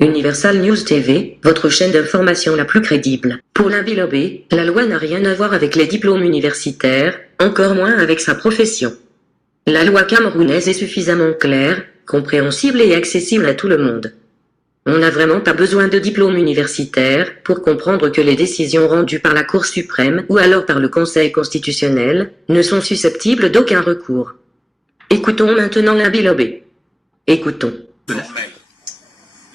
Universal News TV, votre chaîne d'information la plus crédible. Pour Nabil Lobé, la loi n'a rien à voir avec les diplômes universitaires, encore moins avec sa profession. La loi camerounaise est suffisamment claire, compréhensible et accessible à tout le monde. On n'a vraiment pas besoin de diplôme universitaire pour comprendre que les décisions rendues par la Cour suprême ou alors par le Conseil constitutionnel ne sont susceptibles d'aucun recours. Écoutons maintenant Nabil Lobé. Écoutons.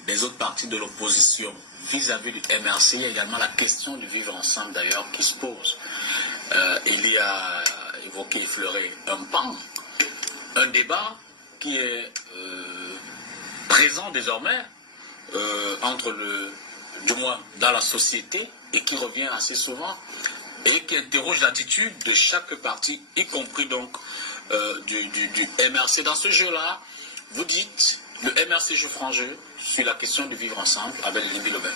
Des autres partis de l'opposition vis-à-vis du MRC, il y a également la question du vivre ensemble d'ailleurs qui se pose. Il y a évoqué, effleuré un pan, un débat qui est présent désormais entre du moins dans la société et qui revient assez souvent et qui interroge l'attitude de chaque parti, y compris donc du MRC. Dans ce jeu-là, vous dites le MRC joue franc jeu sur la question de vivre ensemble avec Nabil Lobé.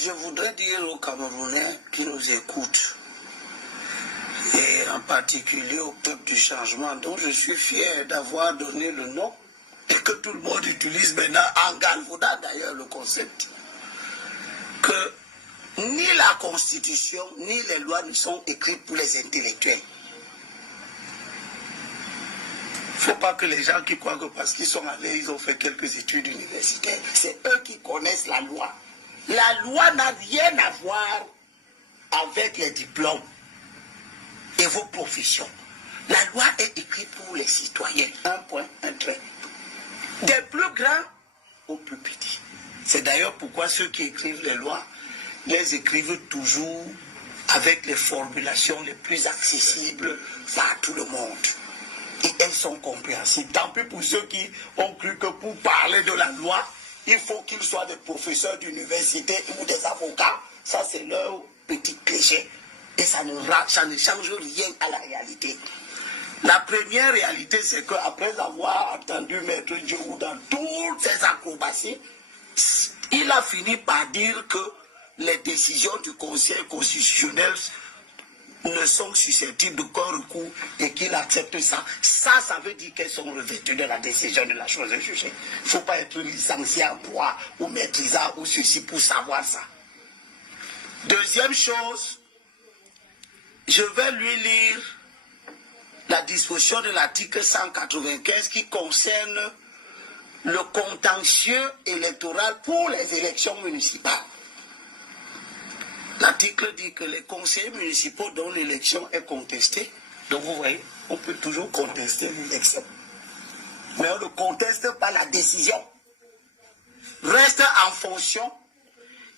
Je voudrais dire aux Camerounais qui nous écoutent, et en particulier au peuple du changement, dont je suis fier d'avoir donné le nom, et que tout le monde utilise maintenant en galvaudant d'ailleurs le concept, que ni la Constitution, ni les lois ne sont écrites pour les intellectuels. Il ne faut pas que les gens qui croient que parce qu'ils sont allés, ils ont fait quelques études universitaires, c'est eux qui connaissent la loi. La loi n'a rien à voir avec les diplômes et vos professions. La loi est écrite pour les citoyens. Un point, un trait. Des plus grands aux plus petits. C'est d'ailleurs pourquoi ceux qui écrivent les lois les écrivent toujours avec les formulations les plus accessibles par tout le monde. Et elles sont compréhensibles. Tant pis pour ceux qui ont cru que pour parler de la loi, il faut qu'ils soient des professeurs d'université ou des avocats. Ça, c'est leur petit cliché. Et ça ne change rien à la réalité. La première réalité, c'est qu'après avoir entendu Maître Diouf dans toutes ses acrobaties, il a fini par dire que les décisions du Conseil constitutionnel ne sont susceptibles d'aucun recours et qu'il accepte ça. Ça veut dire qu'elles sont revêtues de la décision de la chose jugée. Il ne faut pas être licencié en droit ou maîtrisant ou ceci pour savoir ça. Deuxième chose, je vais lui lire la disposition de l'article 195 qui concerne le contentieux électoral pour les élections municipales. L'article dit que les conseillers municipaux dont l'élection est contestée, donc vous voyez, on peut toujours contester l'élection, mais on ne conteste pas la décision, reste en fonction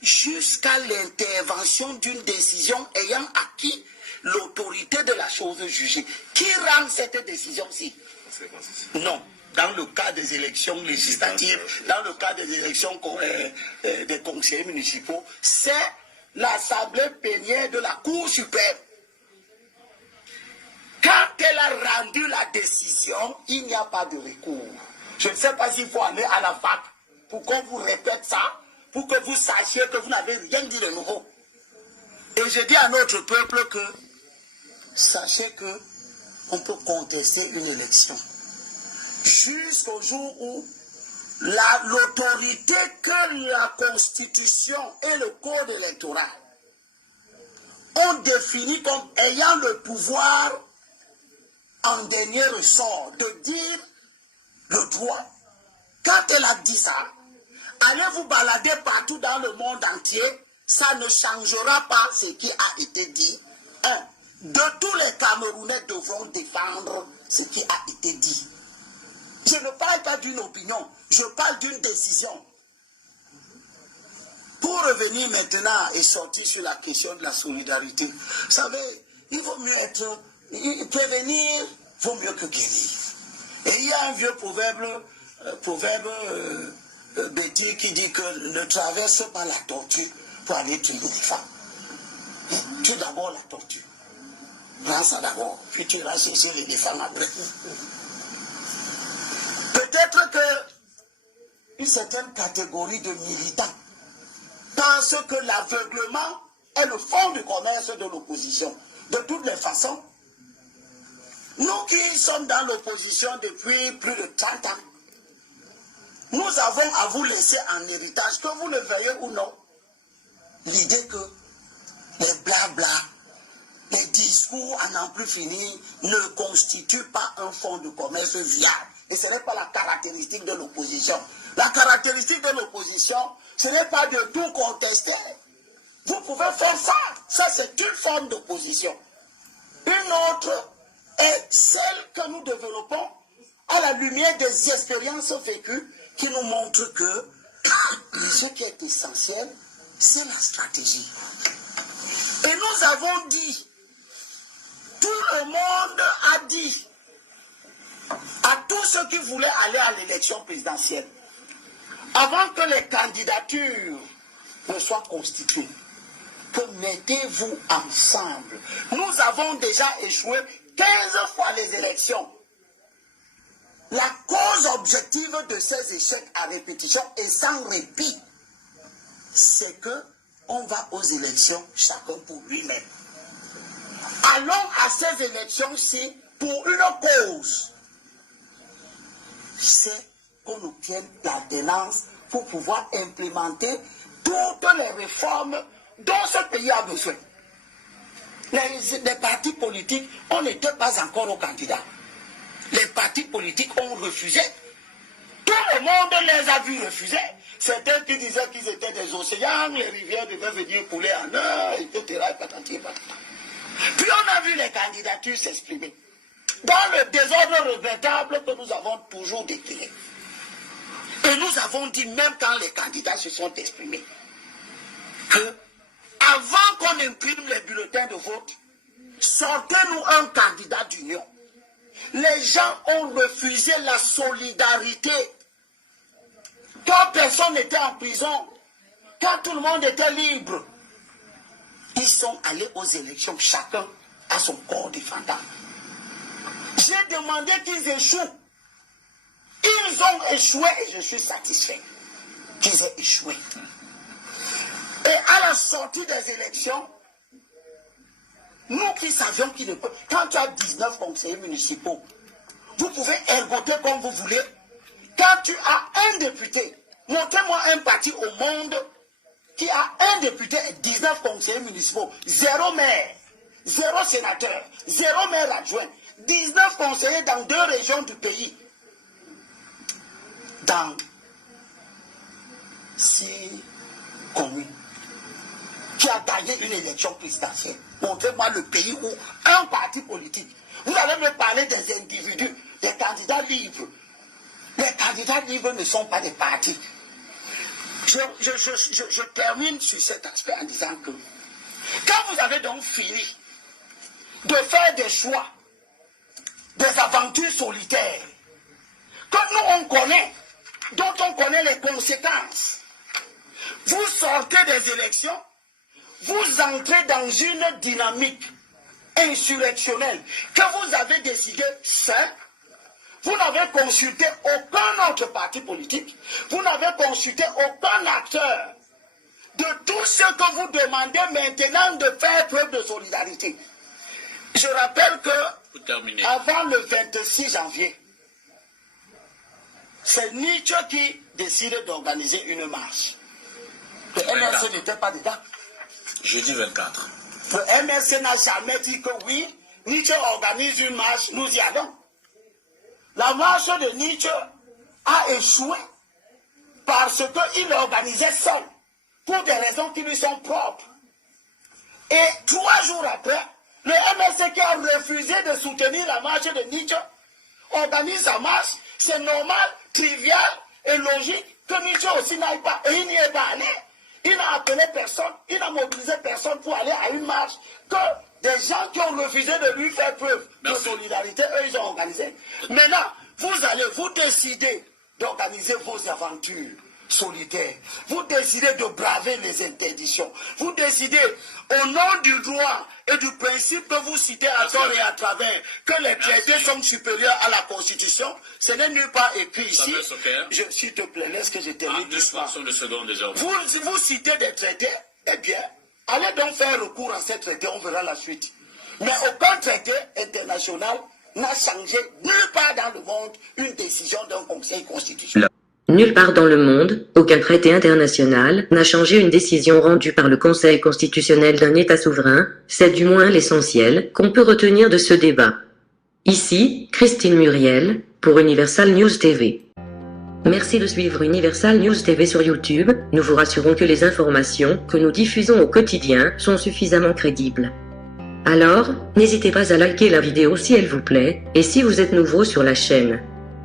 jusqu'à l'intervention d'une décision ayant acquis l'autorité de la chose jugée. Qui rend cette décision-ci? Non. Dans le cas des élections législatives, dans le cas des élections des conseillers municipaux, c'est l'Assemblée plénière de la Cour suprême. Quand elle a rendu la décision, il n'y a pas de recours. Je ne sais pas s'il faut aller à la fac pour qu'on vous répète ça, pour que vous sachiez que vous n'avez rien dit de nouveau. Et je dis à notre peuple que sachez que on peut contester une élection jusqu'au jour où l'autorité que la Constitution et le Code électoral ont défini comme ayant le pouvoir en dernier ressort de dire le droit. Quand elle a dit ça, allez vous balader partout dans le monde entier, ça ne changera pas ce qui a été dit. De tous les Camerounais devront défendre ce qui a été dit. Je ne parle pas d'une opinion, je parle d'une décision. Pour revenir maintenant et sortir sur la question de la solidarité, vous savez, il vaut mieux prévenir vaut mieux que guérir. Et il y a un vieux proverbe bêtise qui dit que ne traverse pas la tortue pour aller tuer les femmes. Tue d'abord la tortue. Prends ça d'abord, puis tu iras chercher les défends après. Peut-être qu'une certaine catégorie de militants pense que l'aveuglement est le fond du commerce de l'opposition. De toutes les façons, nous qui sommes dans l'opposition depuis plus de 30 ans, nous avons à vous laisser en héritage, que vous le veuillez ou non, l'idée que les blabla, les discours à n'en plus finir ne constituent pas un fonds de commerce viable. Et ce n'est pas la caractéristique de l'opposition. La caractéristique de l'opposition, ce n'est pas de tout contester. Vous pouvez faire ça. Ça, c'est une forme d'opposition. Une autre est celle que nous développons à la lumière des expériences vécues qui nous montrent que ce qui est essentiel, c'est la stratégie. Et nous avons dit, tout le monde a dit à tous ceux qui voulaient aller à l'élection présidentielle, avant que les candidatures ne soient constituées, que mettez-vous ensemble. Nous avons déjà échoué 15 fois les élections. La cause objective de ces échecs à répétition et sans répit, c'est que on va aux élections chacun pour lui-même. Allons à ces élections-ci pour une cause. C'est qu'on obtienne l'alternance pour pouvoir implémenter toutes les réformes dont ce pays a besoin. Les partis politiques, on n'était pas encore aux candidats. Les partis politiques ont refusé. Tout le monde les a vus refuser. Certains qui disaient qu'ils étaient des océans, les rivières devaient venir couler en eux, etc. Puis on a vu les candidatures s'exprimer. Dans le désordre regrettable que nous avons toujours décrit. Et nous avons dit, même quand les candidats se sont exprimés, que avant qu'on imprime les bulletins de vote, sortez-nous un candidat d'union. Les gens ont refusé la solidarité. Quand personne n'était en prison, quand tout le monde était libre, ils sont allés aux élections, chacun à son corps défendant. J'ai demandé qu'ils échouent. Ils ont échoué et je suis satisfait qu'ils aient échoué. Et à la sortie des élections, nous qui savions qu'il ne peut... Quand tu as 19 conseillers municipaux, vous pouvez ergoter comme vous voulez. Quand tu as un député, montrez-moi un parti au monde qui a un député et 19 conseillers municipaux, 0 maire, 0 sénateur, 0 maire adjoint, 19 conseillers dans 2 régions du pays. Dans 6 communes. Qui a gagné une élection présidentielle. Montrez-moi le pays où un parti politique. Vous allez me parler des individus, des candidats libres. Les candidats libres ne sont pas des partis. Je termine sur cet aspect en disant que quand vous avez donc fini de faire des choix, des aventures solitaires, que nous on connaît, dont on connaît les conséquences, vous sortez des élections, vous entrez dans une dynamique insurrectionnelle que vous avez décidé seul. Vous n'avez consulté aucun autre parti politique. Vous n'avez consulté aucun acteur. De tout ce que vous demandez maintenant de faire preuve de solidarité. Je rappelle que avant le 26 janvier, c'est Nietzsche qui décide d'organiser une marche. Le MRC n'était pas dedans. Jeudi 24. Le MRC n'a jamais dit que oui, Nietzsche organise une marche, nous y allons. La marche de Nietzsche a échoué parce qu'il l'organisait seul, pour des raisons qui lui sont propres. Et 3 jours après, le MRC qui a refusé de soutenir la marche de Nietzsche organise sa marche. C'est normal, trivial et logique que Nietzsche aussi n'aille pas. Et il n'y est pas allé. Il n'a appelé personne, il n'a mobilisé personne pour aller à une marche que des gens qui ont refusé de lui faire preuve de solidarité, eux, ils ont organisé. Maintenant, vous décidez d'organiser vos aventures solitaires. Vous décidez de braver les interdictions. Vous décidez, au nom du droit et du principe que vous citez à tort et à travers, que les traités sont supérieurs à la Constitution. Ce n'est nulle part écrit ici. S'il te plaît, laisse que je termine doucement. Vous citez des traités, eh bien, allez donc faire recours à ces traités, on verra la suite. Mais aucun traité international n'a changé nulle part dans le monde une décision d'un conseil constitutionnel. Nulle part dans le monde, aucun traité international n'a changé une décision rendue par le Conseil constitutionnel d'un État souverain, c'est du moins l'essentiel qu'on peut retenir de ce débat. Ici, Christine Muriel, pour Universal News TV. Merci de suivre Universal News TV sur YouTube, nous vous rassurons que les informations que nous diffusons au quotidien sont suffisamment crédibles. Alors, n'hésitez pas à liker la vidéo si elle vous plaît, et si vous êtes nouveau sur la chaîne.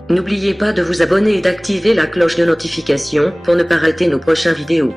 N'oubliez pas de vous abonner et d'activer la cloche de notification pour ne pas rater nos prochaines vidéos.